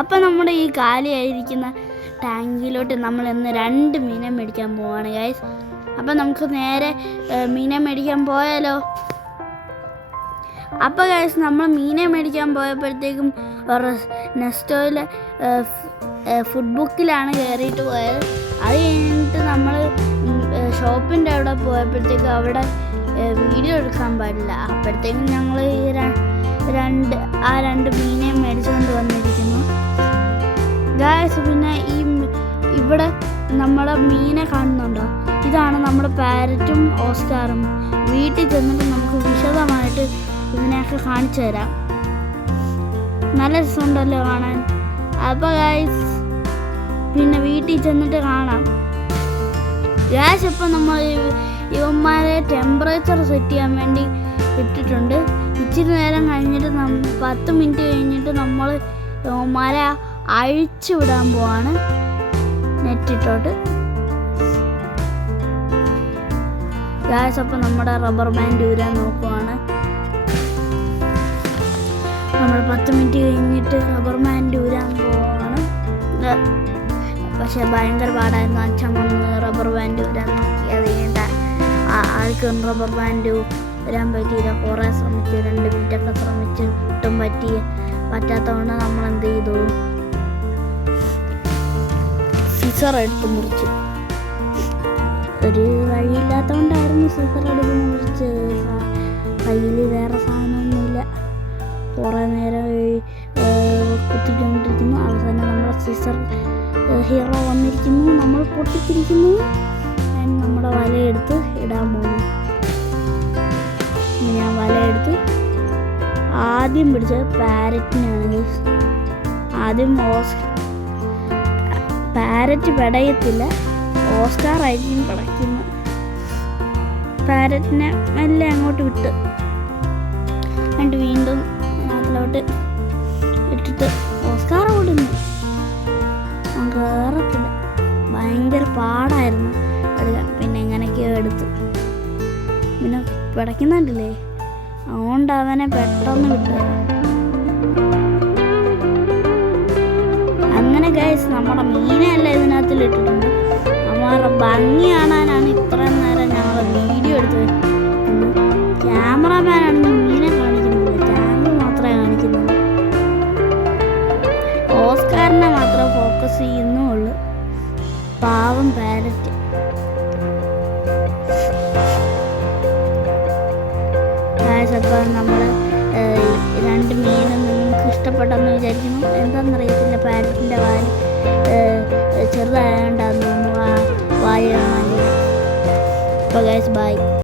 അപ്പം നമ്മുടെ ഈ കാലിയായിരിക്കുന്ന ടാങ്കിലോട്ട് നമ്മൾ ഇന്ന് 2 മീനെ മേടിക്കാൻ പോവാണ് ഗൈസ്. അപ്പം നമുക്ക് നേരെ മീനെ മേടിക്കാൻ പോയാലോ? അപ്പോൾ ഗൈസ് നമ്മൾ മീനെ മേടിക്കാൻ പോയപ്പോഴത്തേക്കും നെസ്റ്റോയിലെ ഫുഡ് ബുക്കിലാണ് കയറിയിട്ട് പോയത്. അത് കഴിഞ്ഞിട്ട് നമ്മൾ ഷോപ്പിൻ്റെ അവിടെ പോയപ്പോഴത്തേക്കും അവിടെ വീഡിയോ എടുക്കാൻ പാടില്ല. അപ്പോഴത്തേക്കും ഞങ്ങൾ ഈ രണ്ട് മീനെ മേടിച്ചുകൊണ്ട് വന്നിരിക്കുന്നു ഗൈസ്. പിന്നെ ഇവിടെ നമ്മുടെ മീനെ കാണുന്നുണ്ടോ? ഇതാണ് നമ്മുടെ പാരറ്റും ഓസ്കാറും. വീട്ടിൽ ചെന്നിട്ട് നമുക്ക് വിശദമായിട്ട് ഇതിനെയൊക്കെ കാണിച്ചു തരാം. നല്ല രസമുണ്ടല്ലോ കാണാൻ. അപ്പോൾ ഗൈസ് പിന്നെ വീട്ടിൽ ചെന്നിട്ട് കാണാം ഗൈസ്. ഇപ്പം നമ്മൾ ഇവന്മാരെ ടെമ്പറേച്ചർ സെറ്റ് ചെയ്യാൻ വേണ്ടി ഇട്ടിട്ടുണ്ട്. ഇച്ചിരി നേരം കഴിഞ്ഞിട്ട് 10 മിനിറ്റ് കഴിഞ്ഞിട്ട് നമ്മൾ ഇവന്മാരെ അഴിച്ചു വിടാൻ പോവാണ് നെറ്റിട്ടോട്ട് ഗൈസ്. അപ്പം നമ്മുടെ റബ്ബർ ബാൻഡ് ഊരാൻ നോക്കുവാണ്. നമ്മൾ 10 മിനിറ്റ് കഴിഞ്ഞിട്ട് റബ്ബർ ബാൻഡ് ഊരാൻ പോവാണ്. പക്ഷെ ഭയങ്കര പാടായിരുന്നു. അച്ഛൻ വന്ന് റബ്ബർ ബാൻഡ് ഊരാൻ നോക്കി. അത് കഴിഞ്ഞിട്ട് ആർക്കും റബ്ബർ ബാൻഡ് ഊരാൻ പറ്റിയില്ല. കുറേ ശ്രമിച്ച് 2 മിനിറ്റൊക്കെ ശ്രമിച്ച് ഒട്ടും പറ്റാത്തതുകൊണ്ട് നമ്മൾ എന്ത് ചെയ്തു? സിസർ എടുത്ത് മുറിച്ചു. ഒരു വഴിയില്ലാത്തതുകൊണ്ടായിരുന്നു സിസർ എടുത്ത് മുറിച്ച്. കയ്യിൽ വേറെ സാധനമൊന്നുമില്ല. കുറേ നേരം കുത്തിക്കൊണ്ടിരിക്കുന്നു. അവസാനം നമ്മുടെ സിസർ ഹീറോ വന്നിരിക്കുന്നു. നമ്മൾ പൊട്ടിച്ചിരിക്കുന്നു. നമ്മുടെ വലയെടുത്ത് ഇടാൻ പോകുന്നു. ഞാൻ വലയെടുത്ത് ആദ്യം പിടിച്ചത് പാരറ്റിനാണ്. ആദ്യം പാരറ്റ് പിടയത്തില്ല, ഓസ്കാർ ആയിരിക്കും പിടയ്ക്കുന്നത്. പാരറ്റിനെ മെല്ലെ അങ്ങോട്ട് വിട്ട് എന്നിട്ട് വീണ്ടും അതിലോട്ട് ഇട്ടിട്ട് ഓസ്കാർ ഓടുന്നു. കയറത്തില്ല. ഭയങ്കര പാടായിരുന്നു എടുക്കാൻ. പിന്നെ എങ്ങനെയൊക്കെയോ എടുത്ത് പിന്നെ പിടയ്ക്കുന്നുണ്ടല്ലേ, അതുകൊണ്ട് അവനെ പെട്ടെന്ന് വിട്ടു. അങ്ങനെ ഗൈസ് നമ്മുടെ മീനെല്ലാം ഇതിനകത്തിൽ ഇട്ടിട്ടുണ്ട്. നമ്മുടെ ഭംഗി കാണാനാണ് ഇത്രയും നേരം ഞങ്ങൾ വീഡിയോ എടുത്ത് വെക്കുന്നത്. ക്യാമറമാനാണ് മീനെ കാണിക്കുന്നത്, ടാങ്ക് മാത്രമേ കാണിക്കുന്നുള്ളൂ. ഓസ്കാറിനെ മാത്രം ഫോക്കസ് ചെയ്യുന്നുള്ളൂ. പാവം പാരറ്റ്. അപ്പം നമ്മൾ 2 മീനും നിങ്ങൾക്ക് ഇഷ്ടപ്പെട്ടെന്ന് വിചാരിക്കുന്നു. എന്താണെന്നറിയത്തില്ല, പാരറ്റിൻ്റെ വാല് ചെറുതായതുകൊണ്ടാന്ന് വായ കാണാൻ. അപ്പോൾ ഗൈസ് ബൈ.